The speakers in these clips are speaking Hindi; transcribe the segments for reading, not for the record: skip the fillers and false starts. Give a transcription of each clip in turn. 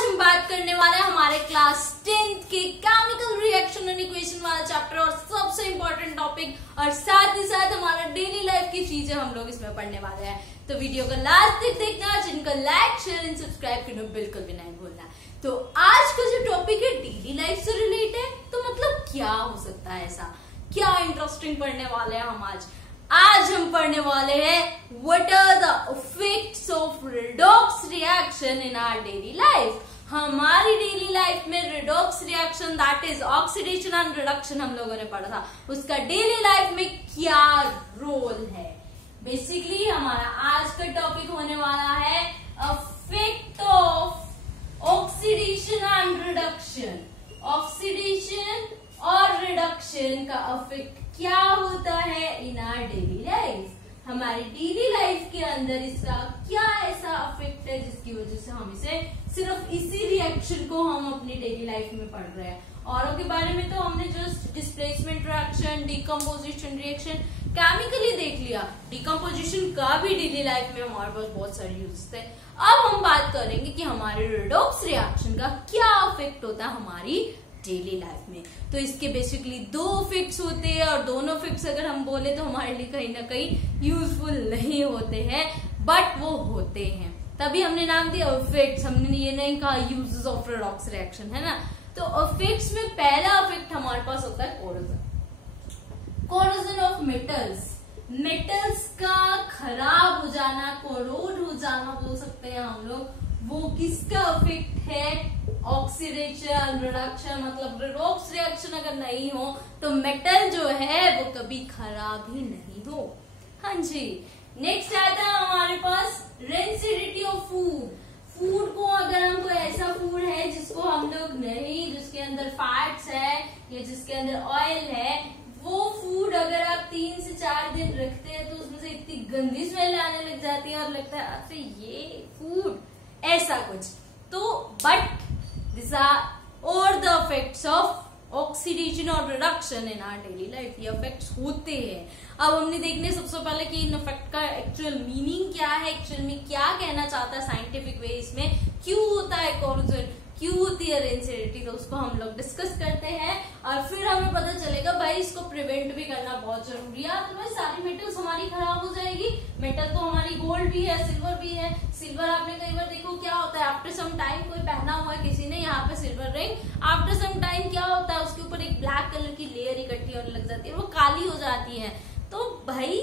हम बात करने वाले हैं हमारे क्लास 10th के केमिकल रिएक्शन एंड इक्वेशन वाला चैप्टर और सबसे इंपॉर्टेंट टॉपिक और साथ ही साथ हमारा डेली लाइफ की चीजें हम लोग इसमें पढ़ने वाले हैं। तो वीडियो को लास्ट तक देखना, जिनको लाइक शेयर एंड सब्सक्राइब करना बिल्कुल भी नहीं भूलना। तो आज का जो टॉपिक है डेली लाइफ से रिलेटेड, तो मतलब क्या हो सकता है, ऐसा क्या इंटरेस्टिंग पढ़ने वाले हैं हम आज हम पढ़ने वाले हैं what are the effects of redox reaction in our daily life. हमारी डेली लाइफ में redox reaction that is oxidation and reduction हम लोगों ने पढ़ा था, उसका डेली लाइफ में क्या रोल है। बेसिकली हमारा आज का टॉपिक होने वाला है effect of oxidation and reduction. Oxidation और रिडक्शन का इफेक्ट क्या होता है इन आवर डेली लाइफ। हमारी डेली लाइफ के अंदर इसका क्या ऐसा इफेक्ट है जिसकी वजह से हम इसे सिर्फ इसी रिएक्शन को हम अपनी डेली लाइफ में पढ़ रहे हैं। औरों के बारे में तो हमने just displacement reaction, decomposition reaction chemically देख लिया। डिकम्पोजिशन का भी डेली लाइफ में हमारे पास बहुत सारे यूज थे। अब हम बात करेंगे कि हमारे रेडॉक्स रिएक्शन का क्या इफेक्ट होता है हमारी डेली लाइफ में। तो इसके बेसिकली दो इफेक्ट्स होते हैं और दोनों इफेक्ट्स अगर हम बोले तो हमारे लिए कहीं ना कहीं यूजफुल नहीं होते हैं, बट वो होते हैं, तभी हमने नाम दिया इफेक्ट्स। हमने ये नहीं कहा यूजेस ऑफ रेडॉक्स रिएक्शन, है ना। तो इफेक्ट्स में पहला इफेक्ट हमारे पास होता है corrosion. Corrosion of metals, metals का खराब हो जाना, कोरोड हो जाना बोल सकते हैं हम लोग। वो किसका इफेक्ट है? Oxidation reduction. मतलब रेडॉक्स रिएक्शन अगर नहीं हो तो मेटल जो है वो कभी खराब ही नहीं हो। हाँ जी। नेक्स्ट आता है हमारे पास रेंसिडिटी ऑफ फूड। फूड को अगर हमको ऐसा फूड है जिसको हम लोग नहीं, जिसके अंदर फैट्स है या जिसके अंदर ऑयल है, वो फूड अगर आप 3 से 4 दिन रखते हैं तो उसमें से इतनी गंदी स्मेल आने लग जाती है और लगता है अच्छा ये फूड ऐसा कुछ। तो बट दिस आर और द इफेक्ट्स ऑफ ऑक्सीडेशन और reduction in our daily life. ये इफेक्ट्स होते हैं। अब हमने देखने सबसे पहले कि इन इफेक्ट का एक्चुअल मीनिंग क्या है, एक्चुअल में क्या कहना चाहता है साइंटिफिक वे इसमें, क्यों होता है कोरोजन, क्यों होती है रेंसिडिटी, तो उसको हम लोग डिस्कस करते हैं और फिर हमें पता चलेगा भाई इसको प्रिवेंट भी करना बहुत जरूरी है। अदरवाइज सारी मेटल्स हमारी खराब हो जाएगी। मेटल तो हमारी गोल्ड भी है, सिल्वर भी है। सिल्वर आपने कई बार देखो क्या होता है, आफ्टर सम टाइम कोई पहना हुआ है किसी ने यहाँ पे silver ring, after some time क्या होता है उसके ऊपर एक ब्लैक कलर की लेयर इकट्ठी होने लग जाती है, वो काली हो जाती है। तो भाई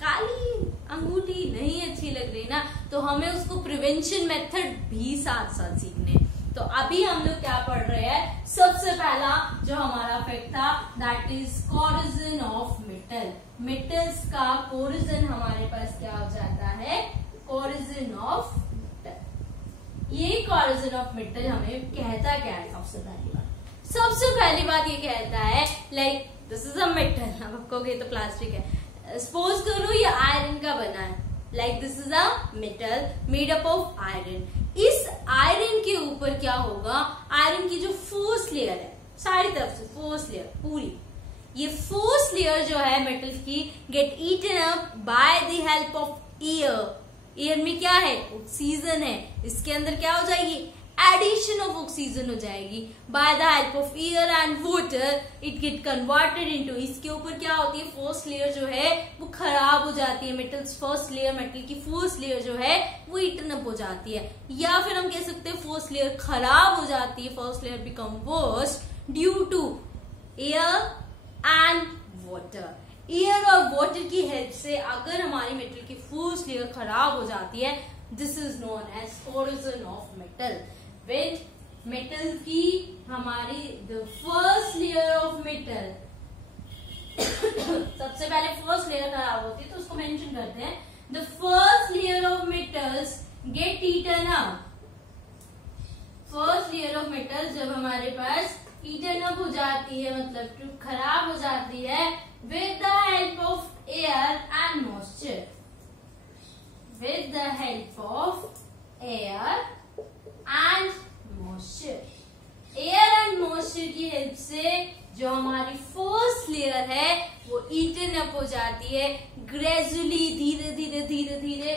काली अंगूठी नहीं अच्छी लग रही ना, तो हमें उसको प्रिवेंशन मेथड भी साथ साथ सीखने। तो अभी हम लोग क्या पढ़ रहे हैं, सबसे पहला जो हमारा इफेक्ट था that is corrosion of metal. Metals का कोरोजन हमारे पास क्या हो जाता है, कोरोजन ऑफ मेटल। ये कोरोजन ऑफ मेटल हमें कहता क्या है? सबसे पहली बात ये कहता है like this is a metal. अब आपको ये तो प्लास्टिक है, सपोज करो ये आयरन का बना है, like this is a metal made up of iron. इस आयरन के ऊपर क्या होगा, आयरन की जो फोर्स लेयर है सारी तरफ से फोर्स लेयर पूरी, ये फोर्स लेयर जो है मेटल की get eaten up by the help of air. Air में क्या है, ऑक्सीजन है, इसके अंदर क्या हो जाएगी, एडिशन ऑफ ऑक्सीजन हो जाएगी। Bye the help of air and water it get converted into, इसके ऊपर क्या होती है, फर्स्ट लेयर जो है वो खराब हो जाती है। मेटल्स फर्स्ट लेयर, मेटल की फर्स्ट लेयर जो है वो ईटन अप हो जाती है, या फिर हम कह सकते हैं फर्स्ट लेयर खराब हो जाती है। First layer become worst due to air and water. Air और वाटर की हेल्प से अगर हमारी मेटल की फर्स्ट लेयर खराब हो जाती है, this is known as corrosion of metal. When metal की हमारी the first layer of metal सबसे पहले फर्स्ट लेयर खराब होती है तो उसको मेंशन करते हैं, the first layer of metals get eaten up. First layer of metal जब हमारे पास ईटन अप हो जाती है, मतलब खराब हो जाती है, with the help of air and moisture. With the help of air and moisture. Air and moisture की हेल्प से जो हमारी फर्स्ट लेयर है वो ईटन अप हो जाती है ग्रेजुअली, धीरे धीरे धीरे धीरे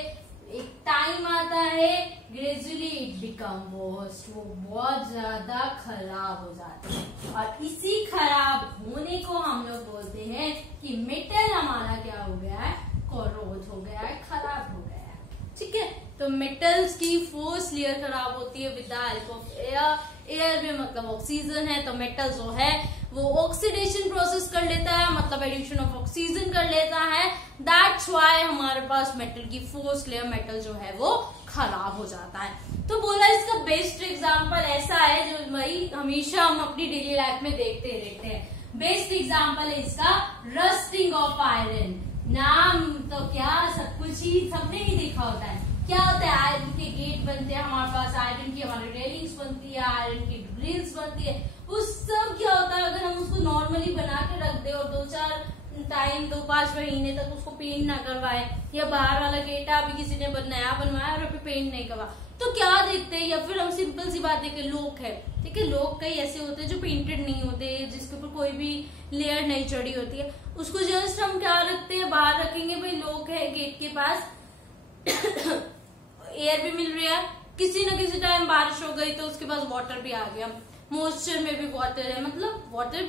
एक टाइम आता है ग्रेजुअली इट बिकम वर्स्ट, वो बहुत ज्यादा खराब हो जाता है। और इसी खराब होने को हम लोग बोलते हैं कि मेटल हमारा क्या हो गया है, कोरोड हो गया है, खराब हो गया है। ठीक है, तो मेटल्स की फर्स्ट लेयर खराब होती है with the help of air. Air में मतलब ऑक्सीजन है, तो मेटल जो है वो ऑक्सीडेशन प्रोसेस कर लेता है, मतलब एडिशन ऑफ ऑक्सीजन कर लेता है। दैट्स व्हाई हमारे पास मेटल की फर्स्ट लेयर मेटल जो है वो खराब हो जाता है। तो बोला इसका बेस्ट एग्जांपल ऐसा है जो भाई हमेशा हम अपनी डेली लाइफ में देखते रहते हैं। बेस्ट एग्जांपल है इसका रस्टिंग ऑफ आयरन। नाम तो क्या, सब कुछ ही सबने ही देखा होता है। क्या होता है, आयरन के गेट बनते हैं हमारे पास, आयरन की हमारी रेलिंग्स बनती है, आयरन की ग्रिल्स बनती है। वो सब क्या होता है, अगर हम उसको नॉर्मली बना के रख दे और 2-5 महीने तक उसको पेंट ना करवाए, या बाहर वाला गेट अभी किसी ने नया बनवाया और अभी पेंट नहीं करवा, तो क्या देखते हैं। या फिर हम सिंपल सी बात देखें, लोक है, ठीक है, लोग कई ऐसे होते हैं जो पेंटेड नहीं होते, जिसके ऊपर कोई भी लेयर नहीं चढ़ी होती है, उसको जस्ट हम क्या रखते हैं, बाहर रखेंगे। भाई लोग है गेट के पास, एयर भी मिल रहा है, किसी न किसी टाइम बारिश हो गई तो उसके पास वाटर भी आ गया, मॉइस्चर में भी वाटर है, मतलब वाटर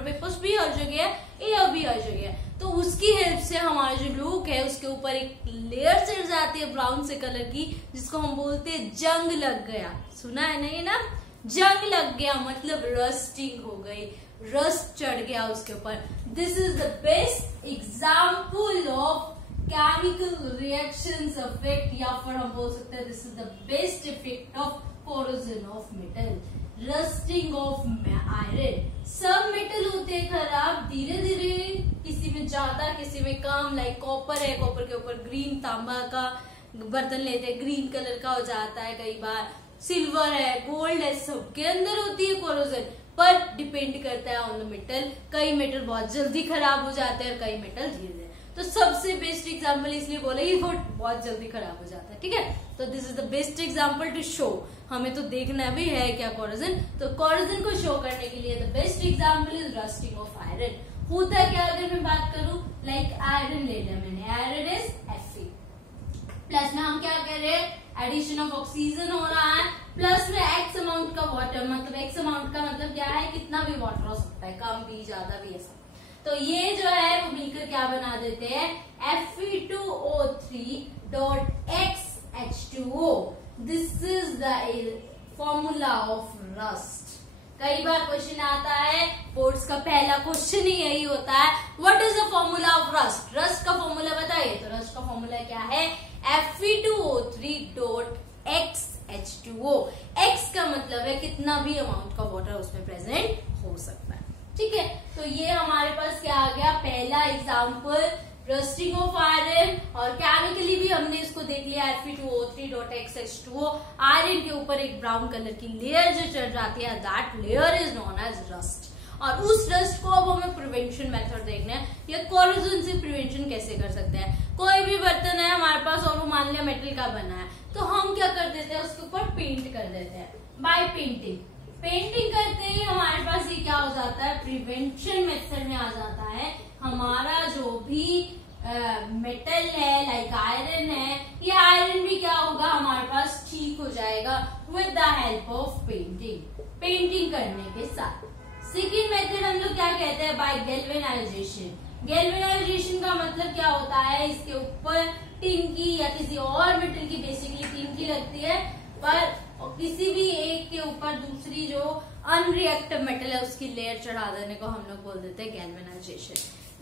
पेपर्स भी हर जगह है, एयर भी हर जगह है। तो उसकी हेल्प से हमारा जो लुक है उसके ऊपर एक लेयर चढ़ जाती है ब्राउन से कलर की, जिसको हम बोलते हैं जंग लग गया। सुना है ना ये ना, जंग लग गया मतलब रस्टिंग हो गई, रस्ट चढ़ गया उसके ऊपर। This is the best example of chemical reactions effect, या फिर हम बोल सकते हैं this is the best effect of corrosion of metal, rusting of iron. सब मेटल होते हैं खराब धीरे धीरे, किसी में ज्यादा किसी में कम। लाइक कॉपर है, कॉपर के ऊपर ग्रीन तांबा का बर्तन लेते हैं, ग्रीन कलर का हो जाता है कई बार। सिल्वर है, गोल्ड है, सबके अंदर होती है कोरोजन, पर डिपेंड करता है ऑन द मेटल। कई मेटल बहुत जल्दी खराब हो जाते हैं और कई मेटल धीरे धीरे। तो सबसे बेस्ट एग्जाम्पल इसलिए बोले ये बहुत जल्दी खराब हो जाता है, ठीक है। तो this is the best example to show, हमें तो देखना भी है क्या कोरोजन, तो कोरोजन को शो करने के लिए the best example is rusting of iron. होता क्या, अगर मैं बात करूं, लाइक आयरन ले लिया मैंने, आयरन इज Fe, प्लस में हम क्या कर रहे हैं, एडिशन ऑफ ऑक्सीजन हो रहा है, प्लस में एक्स अमाउंट का वाटर, मतलब एक्स अमाउंट का मतलब क्या है, कितना भी वाटर हो सकता है, कम भी ज्यादा भी ऐसा। तो ये जो है वो मिलकर क्या बना देते हैं, Fe2O3.XH2O। This is the formula of rust. कई बार क्वेश्चन आता है, बोर्ड्स का पहला क्वेश्चन ही यही होता है, what is the formula of rust. Rust का फॉर्मूला बताइए, तो रस्ट का फॉर्मूला क्या है, Fe2O3.XH2O। X का मतलब है कितना भी अमाउंट का वाटर उसमें प्रेजेंट हो सकता है, ठीक है। तो ये हमारे पास क्या आ गया, पहला एग्जाम्पल रस्टिंग ऑफ आयरन। और केमिकली भी हमने इसको देख लिया, Fe2O3.XH2O। आयरन के ऊपर एक ब्राउन कलर की लेयर जो चढ़ जाती है, that layer is known as rust. और उस रस्ट को अब हमें प्रिवेंशन मेथड देखना है, या कोरोजन से प्रिवेंशन कैसे कर सकते हैं। कोई भी बर्तन है हमारे पास और वो मान लिया मेटल का बना है, तो हम क्या कर देते हैं, उसके ऊपर पेंट कर देते हैं बाय पेंटिंग। पेंटिंग करते ही हमारे पास ये क्या हो जाता है, प्रिवेंशन मेथड में आ जाता है। हमारा जो भी मेटल है, लाइक आयरन है, ये आयरन भी क्या होगा हमारे पास, ठीक हो जाएगा with the help of painting. Painting करने के साथ सेकेंड मेथड हम लोग क्या कहते हैं, बाय गैल्वेनाइजेशन। गैल्वेनाइजेशन का मतलब क्या होता है, इसके ऊपर टिन की या किसी और मेटल की, बेसिकली टिन की लगती है, पर किसी भी एक के ऊपर दूसरी जो अनरिएक्टिव मेटल है उसकी लेयर चढ़ा देने को हम लोग बोल देते हैं गैल्वेनाइजेशन।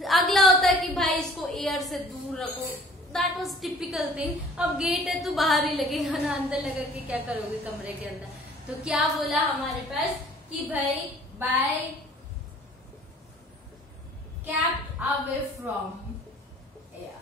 अगला होता है कि भाई इसको एयर से दूर रखो, दैट वाज टिपिकल थिंग। अब गेट है तो बाहर ही लगेगा ना, अंदर लगा के क्या करोगे कमरे के अंदर। तो क्या बोला हमारे पास कि भाई by kept away from air,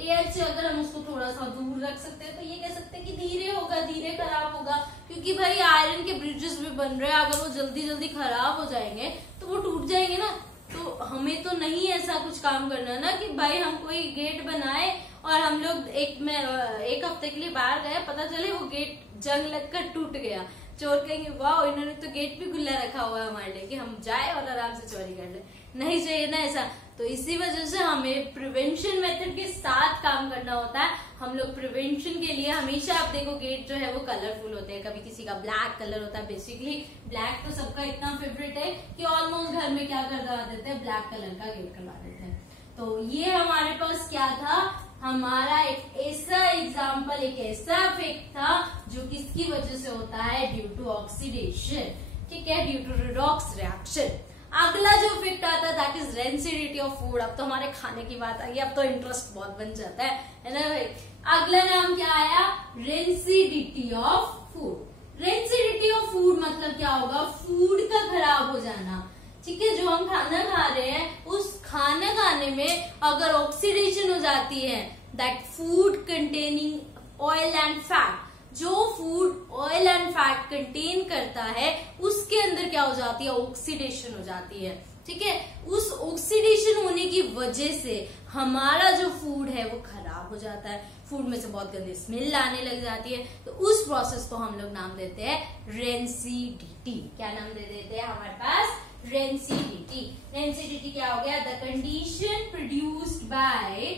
air से अगर हम उसको थोड़ा सा दूर रख सकते हैं तो ये कह सकते हैं कि धीरे होगा, धीरे खराब होगा, क्योंकि भाई आयरन के ब्रिजेस भी बन रहे हैं, अगर वो जल्दी जल्दी खराब हो जाएंगे तो वो टूट जाएंगे ना। तो हमें तो नहीं ऐसा कुछ काम करना ना कि भाई हम कोई गेट बनाए और हम लोग एक हफ्ते के लिए बाहर गए, पता चले वो गेट जंग लगकर टूट गया, चोर कहेंगे वाह इन्होंने तो गेट भी खुला रखा हुआ है हमारे लिए, कि हम जाए और आराम से चोरी कर ले। नहीं चाहिए ना ऐसा। तो इसी वजह से हमें प्रिवेंशन मेथड के साथ काम करना होता है। हम लोग प्रिवेंशन के लिए हमेशा, आप देखो गेट जो है वो कलरफुल होते हैं, कभी किसी का ब्लैक कलर होता है। बेसिकली ब्लैक तो सबका इतना फेवरेट है कि ऑलमोस्ट घर में क्या करवा देते हैं, ब्लैक कलर का गेट करवा देते हैं। तो ये हमारे पास क्या था, हमारा एक ऐसा एग्जाम्पल, एक ऐसा इफेक्ट था जो किसकी वजह से होता है, ड्यू टू ऑक्सीडेशन, ठीक है, ड्यू टू रिडॉक्स रिएक्शन। अगला जो इफेक्ट आता है that is rancidity of food. अब तो हमारे खाने की बात आई, अब तो इंटरेस्ट बहुत बन जाता है ना भाई। अगला नाम क्या आया, rancidity of food. Rancidity of food मतलब क्या होगा, फूड का खराब हो जाना, ठीक है। जो हम खाना खा रहे हैं उस खाना खाने में अगर ऑक्सीडेशन हो जाती है, that food containing oil and fat, जो food oil and fat contain करता है उसके अंदर क्या हो जाती है, ऑक्सीडेशन हो जाती है, ठीक है। उस ऑक्सीडेशन होने की वजह से हमारा जो फूड है वो खराब हो जाता है, फूड में से बहुत गंदी स्मेल आने लग जाती है। तो उस प्रोसेस को हम लोग नाम देते हैं रेंसिडिटी। क्या नाम दे देते हैं हमारे पास, रेंसिडिटी। रेंसिडिटी क्या हो गया, द कंडीशन प्रोड्यूस्ड बाय,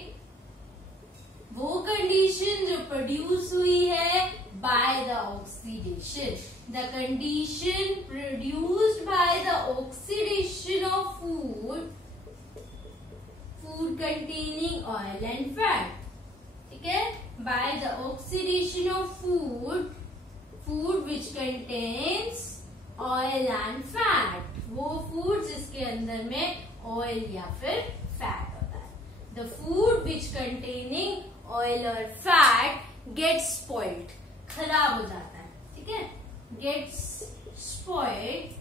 वो कंडीशन जो प्रोड्यूस हुई है by the oxidation, the condition produced by the oxidation of food, food containing oil and fat, ठीक है, by the oxidation of food, food which contains oil and fat, वो फूड जिसके अंदर में ऑयल या फिर फैट होता है। The food which containing oil और फैट गेट्स स्पॉइल्ड, खराब हो जाता है, ठीक है, गेट्स स्पॉइल्ड,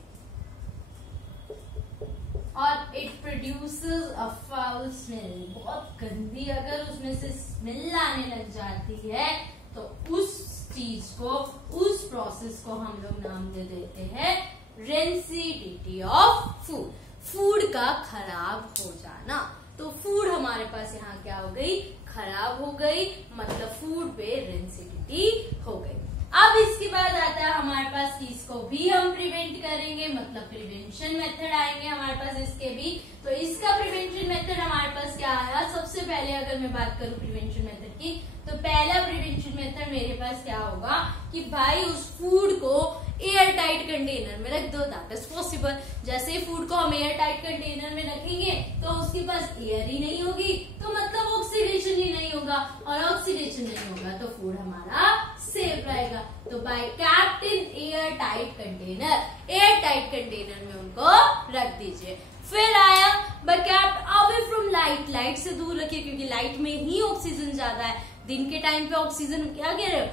और it produces a foul smell, बहुत गंदी अगर उसमें से स्मेल आने लग जाती है तो उस चीज को, उस प्रोसेस को हम लोग नाम दे देते हैं रेंसिडिटी ऑफ फूड, फूड का खराब हो जाना। तो फूड हमारे पास यहाँ क्या हो गई, खराब हो गई, मतलब फूड पे रेंसिडिटी हो गई। अब इसके बाद आता है हमारे पास कि इसको भी हम प्रिवेंट करेंगे, मतलब प्रिवेंशन मेथड आएंगे हमारे पास इसके भी। तो इसका प्रिवेंशन मेथड हमारे पास क्या आया, सबसे पहले अगर मैं बात करूं प्रिवेंशन मेथड की, तो पहला प्रिवेंशन मेथड मेरे पास क्या होगा कि भाई उस फूड को एयर टाइट कंटेनर में रख दो, दैट इज पॉसिबल। जैसे ही फूड को हम एयर टाइट कंटेनर में रखेंगे तो उसके पास एयर ही नहीं होगी, तो मतलब ऑक्सीडेशन ही नहीं होगा, और ऑक्सीडेशन नहीं होगा तो फूड हमारा सेफ रहेगा। तो by kept in air tight container, air tight container में उनको रख दीजिए। फिर आया by kept away from light, light से दूर रखिए क्योंकि लाइट में ही ऑक्सीजन ज्यादा है। दिन के टाइम पे ऑक्सीजन क्या कह रहे हो,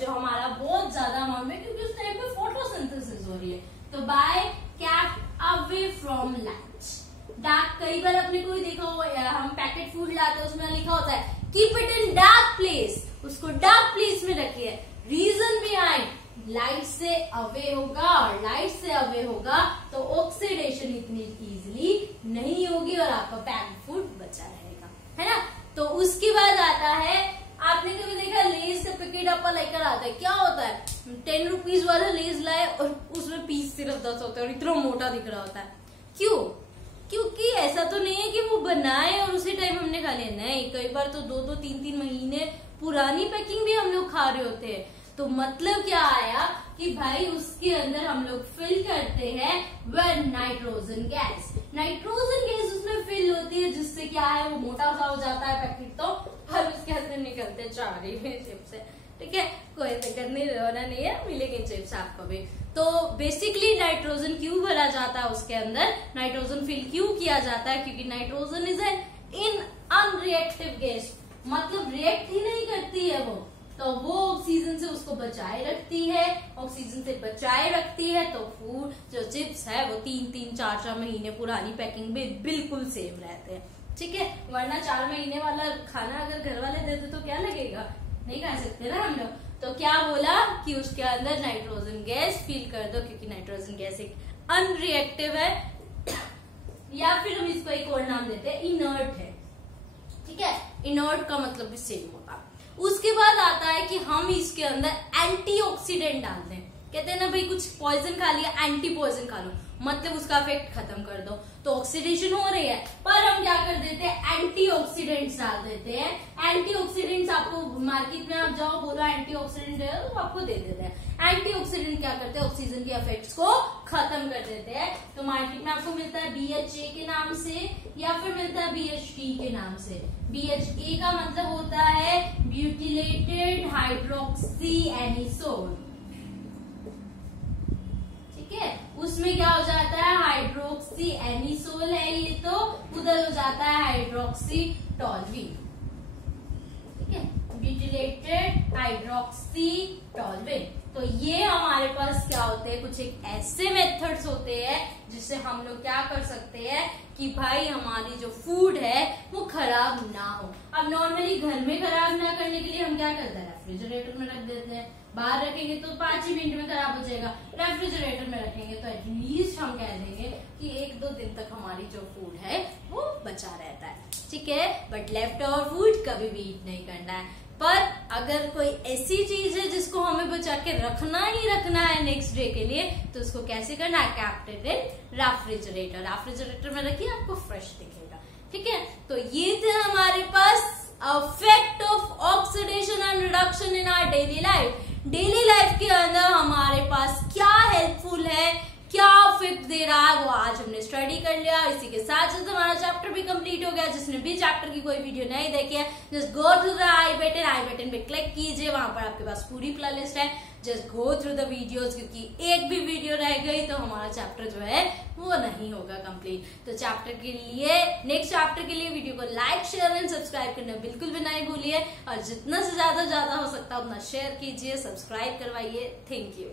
जो हमारा बहुत ज्यादा अमाउंट में, क्योंकि उस टाइम पे फोटोसिंथेसिस हो रही है। तो by kept away from light. Dark, कई बार अपने को देखा हो, हम पैकेट फूड लाते हैं उसमें लिखा होता है keep it in dark place, उसको डार्क प्लेस में रखिए। रीजन बिहाइंड, लाइट से अवे होगा, और लाइट से अवे होगा तो ऑक्सीडेशन इतनी इजीली नहीं होगी और आपका पैक्ड फूड बचा रहेगा, है ना। तो उसके बाद आता है, आपने कभी देखा लेज का पैकेट अपन लेकर आता है, क्या होता है 10 रुपीज वाला लेज लाए और उसमें पीस सिर्फ 10 होते हैं और इतना मोटा दिख रहा होता है, क्यों? क्योंकि ऐसा तो नहीं है कि वो बनाए और उसी टाइम हमने खा लिया, नहीं, कई बार तो 2-2, 3-3 महीने पुरानी पैकिंग भी हम लोग खा रहे होते हैं। तो मतलब क्या आया कि भाई उसके अंदर हम लोग फिल करते हैं वह नाइट्रोजन गैस, नाइट्रोजन गैस उसमें फिल होती है, जिससे क्या है वो मोटा सा हो जाता है पैकेट, तो और उसके अंदर निकलते चारी में चिप्स है, ठीक है, कोई दिक्कत नहीं, रोना नहीं है, मिलेंगे चिप्स आपको भी। तो बेसिकली नाइट्रोजन क्यों भरा जाता है उसके अंदर, नाइट्रोजन फिल क्यों किया जाता है, क्योंकि nitrogen is an in unreactive gas, मतलब रिएक्ट ही नहीं करती है वो, तो वो ऑक्सीजन से उसको बचाए रखती है, ऑक्सीजन से बचाए रखती है। तो फूड जो चिप्स है वो 3-3, 4-4 महीने पुरानी पैकिंग में बिल्कुल सेफ रहते हैं, ठीक है। वरना 4 महीने वाला खाना अगर घर वाले देते तो क्या लगेगा, नहीं खा सकते ना हम लोग। तो क्या बोला कि उसके अंदर नाइट्रोजन गैस फिल कर दो, क्योंकि नाइट्रोजन गैस एक अनरिएक्टिव है, या फिर हम इसको एक और नाम देते हैं इनर्ट है, ठीक है। इनर्ट का मतलब भी सेम होगा। उसके बाद आता है कि हम इसके अंदर एंटीऑक्सीडेंट डालते हैं, कहते हैं ना भाई कुछ पॉइजन खा लिया, एंटी पॉइजन खा लो, मतलब उसका इफेक्ट खत्म कर दो। तो ऑक्सीडेशन हो रही है, पर हम क्या कर देते हैं, एंटीऑक्सीडेंट्स डाल देते हैं। एंटीऑक्सीडेंट्स आपको मार्केट में आप जाओ, बोलो एंटीऑक्सीडेंट है तो आपको दे देते हैं। एंटीऑक्सीडेंट क्या करते हैं, ऑक्सीजन के इफेक्ट्स को खत्म कर देते हैं। तो मार्केट में आपको मिलता है BHA के नाम से या फिर मिलता है BHT के नाम से। BHA का मतलब होता है ब्यूटिलेटेड हाइड्रोक्सी एनिसोल, ठीक है। उसमें क्या हो जाता है, हाइड्रोक्सी एनिसोल है ये, तो उधर हो जाता है हाइड्रोक्सी टॉल्विन, ठीक है, ब्यूटिलेटेड हाइड्रोक्सी टॉल्विन। तो ये हमारे पास क्या होते हैं, कुछ एक ऐसे मेथड्स होते हैं जिससे हम लोग क्या कर सकते हैं कि भाई हमारी जो फूड है वो खराब ना हो। अब नॉर्मली घर में खराब ना करने के लिए हम क्या करते हैं, रेफ्रिजरेटर में रख देते हैं। बाहर रखेंगे तो 5 ही मिनट में खराब हो जाएगा, रेफ्रिजरेटर में रखेंगे तो एटलीस्ट हम कह देंगे कि 1-2 दिन तक हमारी जो फूड है वो बचा रहता है, ठीक है। बट लेफ्ट ओवर फूड कभी भी ईट नहीं करना है। पर अगर कोई ऐसी चीज है जिसको हमें बचा के रखना ही रखना है नेक्स्ट डे के लिए, तो उसको कैसे करना है, कैप्टेड इन रेफ्रिजरेटर। रेफ्रिजरेटर में रखिए, आपको फ्रेश दिखेगा, ठीक है। तो ये थे हमारे पास effect of oxidation and reduction in our daily life. Daily life के अंदर हमारे पास क्या हेल्पफुल है, क्या इफेक्ट दे रहा है, वो आज हमने स्टडी कर लिया। इसी के साथ साथ हमारा चैप्टर भी कंप्लीट हो गया। जिसने भी चैप्टर की कोई वीडियो नहीं देखी है, just go through the I button पे क्लिक कीजिए, वहां पर आपके पास पूरी प्लेलिस्ट है। Just go through the videos, क्योंकि एक भी वीडियो रह गई तो हमारा चैप्टर जो है वो नहीं होगा कंप्लीट। तो चैप्टर के लिए, नेक्स्ट चैप्टर के लिए वीडियो को लाइक, शेयर एंड सब्सक्राइब करना बिल्कुल भी नहीं भूलिए, और जितना से ज्यादा हो सकता है उतना शेयर कीजिए, सब्सक्राइब करवाइए। Thank you.